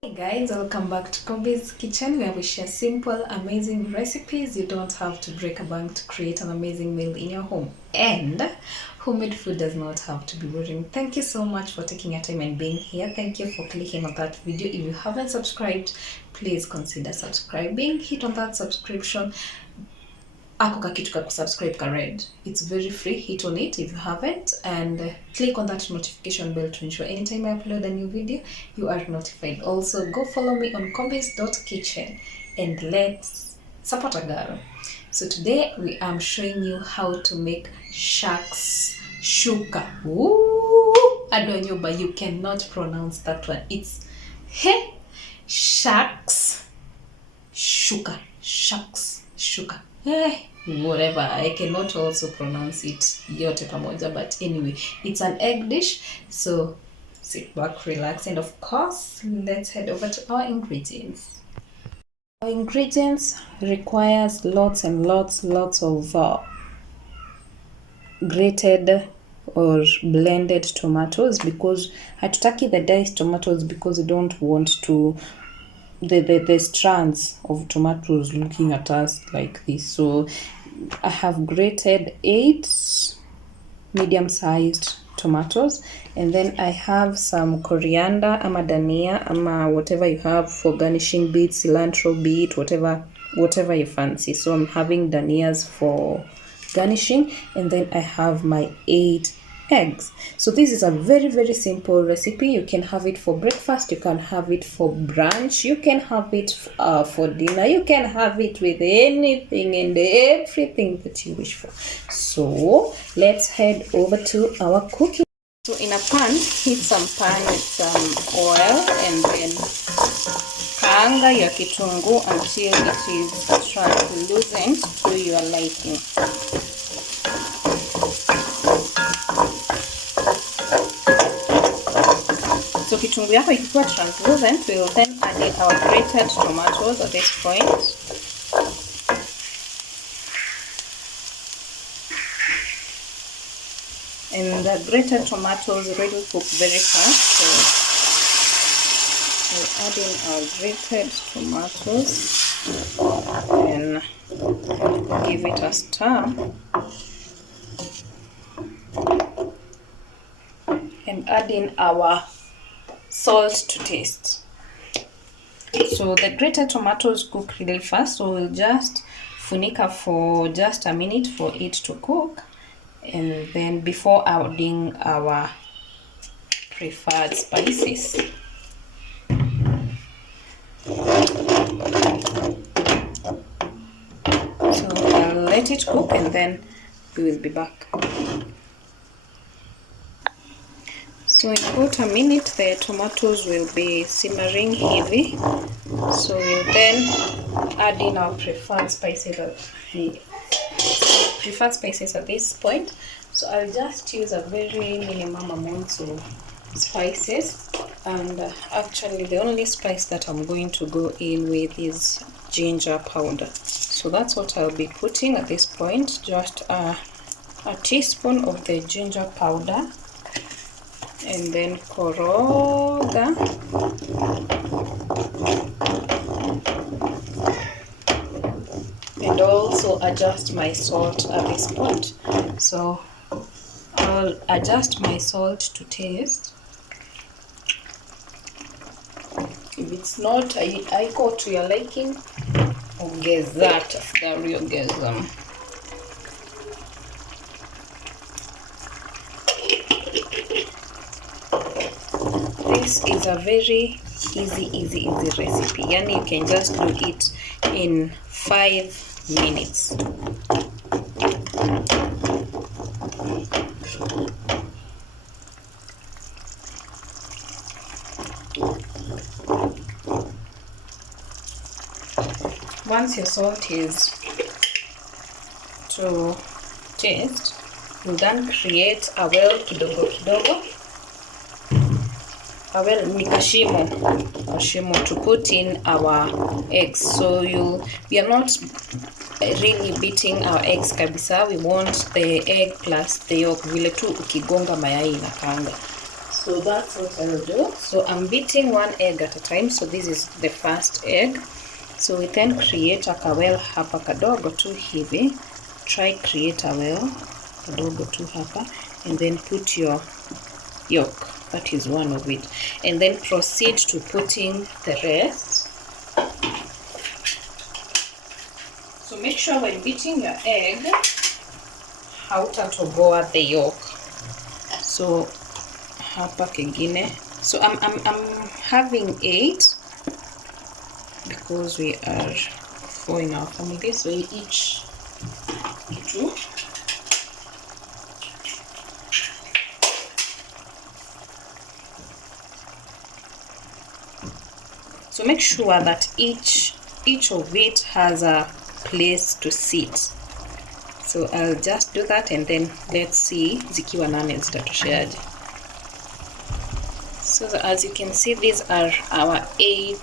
Hey guys, welcome back to Kobe's Kitchen, where we share simple, amazing recipes. You don't have to break a bank to create an amazing meal in your home. And homemade food does not have to be boring. Thank you so much for taking your time and being here. Thank you for clicking on that video. If you haven't subscribed, please consider subscribing. Hit on that subscription ako kakitu ka kusubscribe ka red. It's very free. Hit on it if you haven't, and click on that notification bell to ensure anytime I upload a new video you are notified. Also go follow me on combis.kitchen and let's support a girl. So today we am showing you how to make shakshuka. Ooh, I don't know, but you cannot pronounce that one. It's shakshuka. Shakshuka. Whatever, I cannot also pronounce it yote pamoja, but anyway, it's an egg dish. So sit back, relax, and of course let's head over to our ingredients. Our ingredients requires lots and lots of grated or blended tomatoes, because hatutaki the diced tomatoes because we don't want to the strands of tomatoes looking at us like this. So I have grated 8 medium-sized tomatoes, and then I have some coriander ama dania ama whatever you have for garnishing, be it cilantro, be it whatever you fancy. So I'm having danias for garnishing, and then I have my 8 eggs. So this is a very simple recipe. You can have it for breakfast, you can have it for brunch, you can have it for dinner, you can have it with anything and everything that you wish for. So let's head over to our cooking. So in a pan, heat some pan with some oil, and then kaanga your kitunguu until it is translucent to your liking. So kitunguu yako ikikuwa translucent, we will then add in our grated tomatoes at this point. And the grated tomatoes really cook very fast, so we'll add in our grated tomatoes and give it a stir. And add in our salt to taste. So the grated tomatoes cook really fast, so we'll just funika for just a minute for it to cook, and then before adding our preferred spices. So I'll let it cook and then we will be back. So in about a minute the tomatoes will be simmering heavy, so we'll then add in our preferred spices at this point. So I'll just use a very minimum amount of spices, and actually the only spice that I'm going to go in with is ginger powder. So that's what I'll be putting at this point, just a teaspoon of the ginger powder, and then koroga, and also adjust my salt at this point. So I'll adjust my salt to taste. If it's not haiko to your liking, ongeza tafadhali, ongeza. This is a very easy recipe. Yani you can just do it in 5 minutes. Once your salt is to taste, you then create a well kidogo. Well, ni kashimo to put in our eggs. So we are not really beating our eggs kabisa. We want the egg plus the yolk, vile tu ukigonga mayai inakaanga. So that's what I'll do. So I'm beating 1 egg at a time. So this is the first egg. So we then create a kawel hapa kadogo tu hivi. Try create a well kadogo tu hapa, and then put your yolk. That is one of it. And then proceed to putting the rest. So make sure when beating your egg, hautatoboa the yolk. So hapa kingine. So I'm having 8 because we are 4 in our family. So each 2. So make sure that each of it has a place to sit. So I'll just do that, and then let's see zikiwa nane zitatosheaje. So as you can see, these are our 8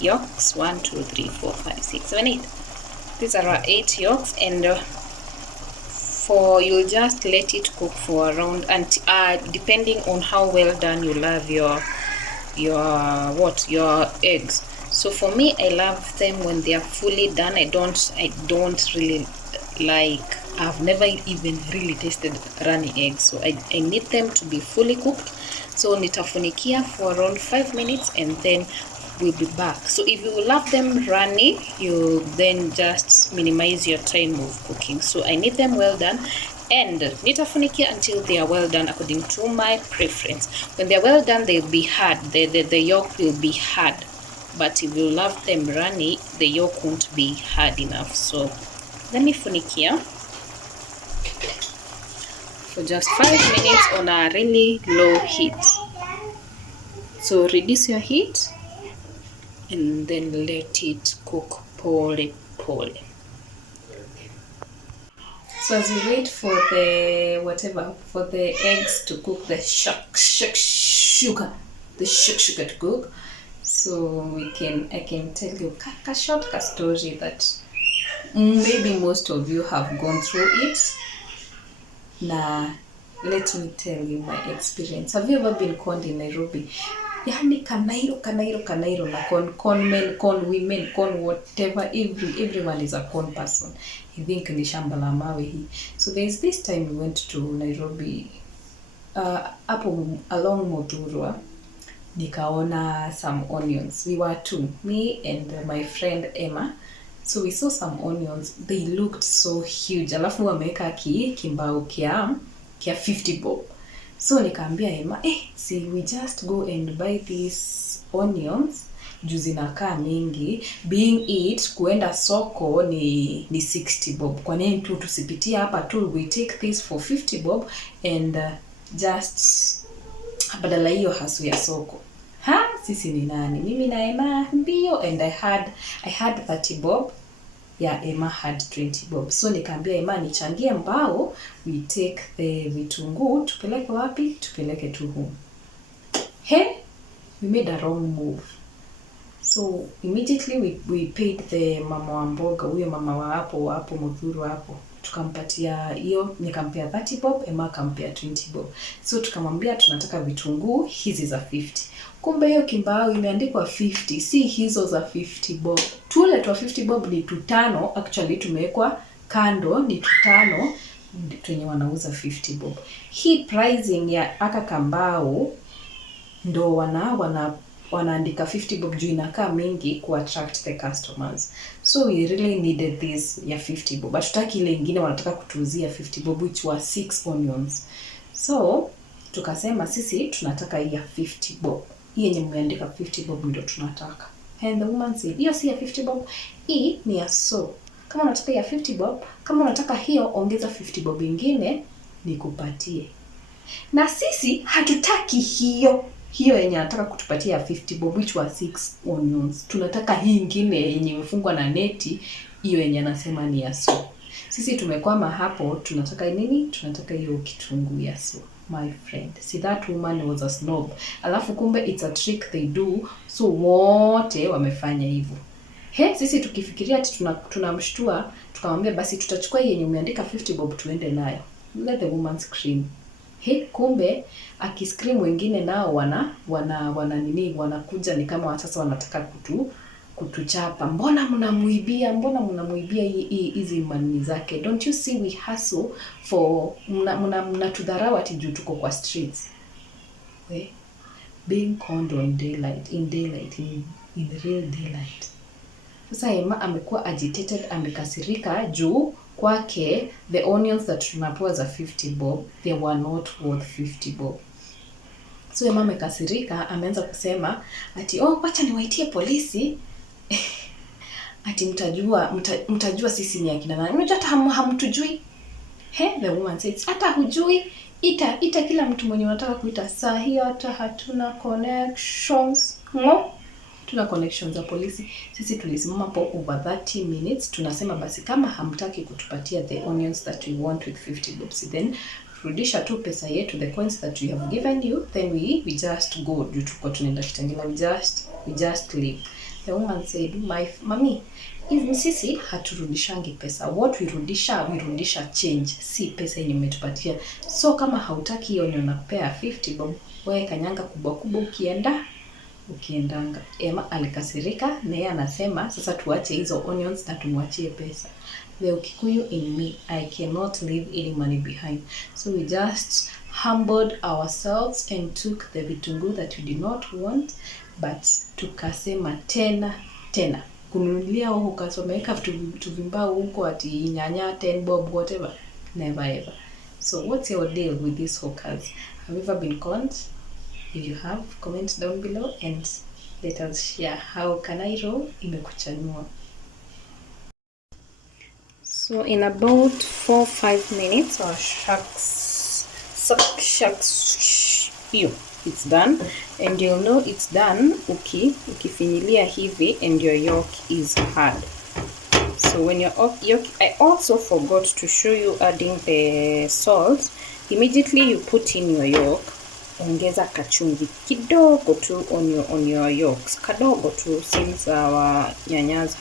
yolks. 1 2 3 4 5 6 7 8. These are our 8 yolks, and you'll just let it cook for around, and depending on how well done you love your eggs. So for me, I love them when they are fully done. I don't really like, I've never even really tasted runny eggs, so I need them to be fully cooked. So nitafunikia for around 5 minutes, and then we'll be back. So if you love them runny, you then just minimize your time of cooking. So I need them well done, and nitafunikia until they are well done according to my preference. When they're well done, they'll be hard. The yolk will be hard. But if you love them runny, the yolk won't be hard enough. So let me funikia for just 5 minutes on a really low heat. So reduce your heat and then let it cook pole. So as we wait for the eggs to cook, the shakshuka to cook, so I can tell you a short story that maybe most of you have gone through it. Now, let me tell you my experience. Have you ever been conned in Nairobi? Yani kanairo na con men, con women, con whatever, everyone is a con person. I think ni shamba la mawe hii. So there's this time we went to Nairobi, hapo along Moturwa, nikaona some onions. We were 2, me and my friend Emma. So we saw some onions. They looked so huge. Alafu wameweka kimbao kia 50 bob. So nikaambia Emma, see, we just go and buy these onions. Juu zinakaa mingi. Being it, kuenda soko ni 60 bob. Kwa nini tu tusipitia hapa tu, we take this for 50 bob and just badala hiyo hasu ya soko. Sisi ni nani? Mimi na Emma mbio, and I had 30 bob. Yeah, Emma had 20 bob. So nikaambia Emma nichangie mbao, we take the vitunguu, tupeleke wapi? Tupeleke to home. We made a wrong move. So immediately we paid the mama wa mboga, huyo mama wa hapo Mudhuru hapo. Tukampatia hiyo, nikampea 30 bob, Emma kampea 20 bob. So tukamwambia tunataka vitunguu hizi za 50. Kumbe hiyo kimbao imeandikwa 50, si hizo za 50 bob. Tule twa 50 bob ni 5, actually tumewekwa kando ni 5 twenye wanauza 50 bob. Hii pricing ya aka kambao ndo wanaandika 50 bob juu inakaa mingi ku attract the customers. So we really needed this ya 50 bob. Hatutaki ile nyingine wanataka kutuuzia 50 bob, which was 6 onions. So tukasema sisi tunataka hii ya 50 bob. Hii yenye mmeandika 50 bob ndio tunataka. And the woman said, hiyo si ya 50 bob, hii ni ya so. Kama unataka ya 50 bob, kama unataka hiyo ongeza 50 bob ingine nikupatie. Na sisi hatutaki hiyo yenye anataka kutupatia 50 bob, which was 6 onions. Tunataka hii ingine yenye imefungwa na neti, hiyo yenye anasema ni ya so. Sisi tumekwama hapo, tunataka nini? Tunataka hiyo kitunguu ya so. My friend, see, that woman was a snob. Alafu kumbe it's a trick they do, so wote wamefanya hivyo. Sisi tukifikiria ati tunamshtua, tukamwambia basi tutachukua yenye umeandika 50 bob tuende nayo. Let the woman scream. Kumbe akiscream wengine nao wanakuja ni kama sasa wanataka kutuchapa. Mbona mnamuibia hizi mani zake? Don't you see we hustle for mnatudharau ati juu tuko kwa streets. Being conned on daylight, in real daylight. Sasa Emma amekuwa agitated, amekasirika juu kwake the onions that tunapewa za 50 bob, they were not worth 50 bob. So Emma amekasirika, ameanza kusema ati wacha niwaitie polisi. Ati mtajua sisi ni akina nani. Unajua hata hamtujui. The woman says, hata hujui, ita kila mtu mwenye unataka kuita. Saa hiyo hata hatuna connections. Tuna connections za polisi. Sisi tulisimama po over 30 minutes. Tunasema basi kama hamtaki kutupatia the onions that we want with 50 bob, then rudisha tu pesa yetu, the coins that we have given you, then we just go. Juu tuko tunaenda Kitengela, we just leave. The woman said, mami, sisi haturudishangi pesa. What we rudisha change, si pesa yenye umetupatia. So kama hautaki hiyo onion nakupea 50 bob, wewe kanyanga kubwa ukiendanga. Emma alikasirika, na yeye anasema sasa tuache hizo onions na tumwachie pesa. The Ukikuyu in me, I cannot leave any money behind. So we just humbled ourselves and took the vitungu that we did not want, but tukasema tena kununulia huko kasomeka vitu vimbao huko ati nyanya 10 bob whatever. Never ever. So what's your deal with these hawkers? Have you ever been conned? If you have, comment down below and let us share how Kanairo imekuchanua. So in about 4-5 minutes our it's done, and you'll know it's done ukifinyilia hivi and your yolk is hard. So when your yolk, I also forgot to show you adding the salt. Immediately you put in your yolk, ongeza kachumvi kidogo tu on your yolks, kadogo tu, since our nyanyas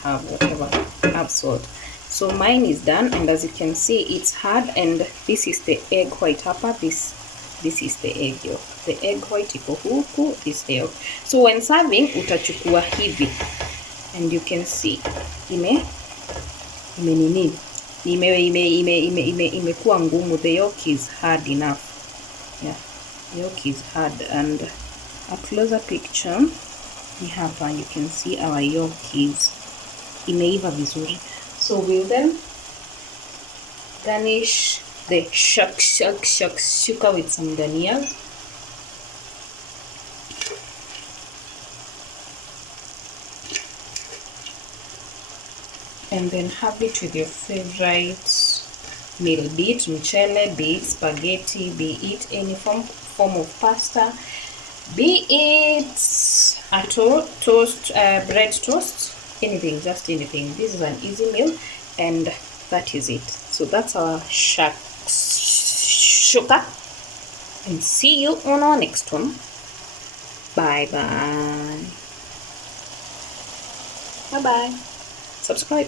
have salt. So mine is done, and as you can see it's hard, and this is the egg white hapa, this is the egg yolk. The egg white iko huku, this the yolk. So when serving utachukua hivi, and you can see imekuwa ngumu. The yolk is hard enough. Yeah, the yolk is hard, and a closer picture ni hapa, you can see our yolk is imeiva vizuri. So we'll then garnish the shakshuka with some dania. And then have it with your favorite meal, be it mchele, be it spaghetti, be it any form of pasta, be it a toast, bread toast, anything, just anything. This is an easy meal, and that is it. So that's our shakshuka, and see you on our next one. Bye bye. Subscribe.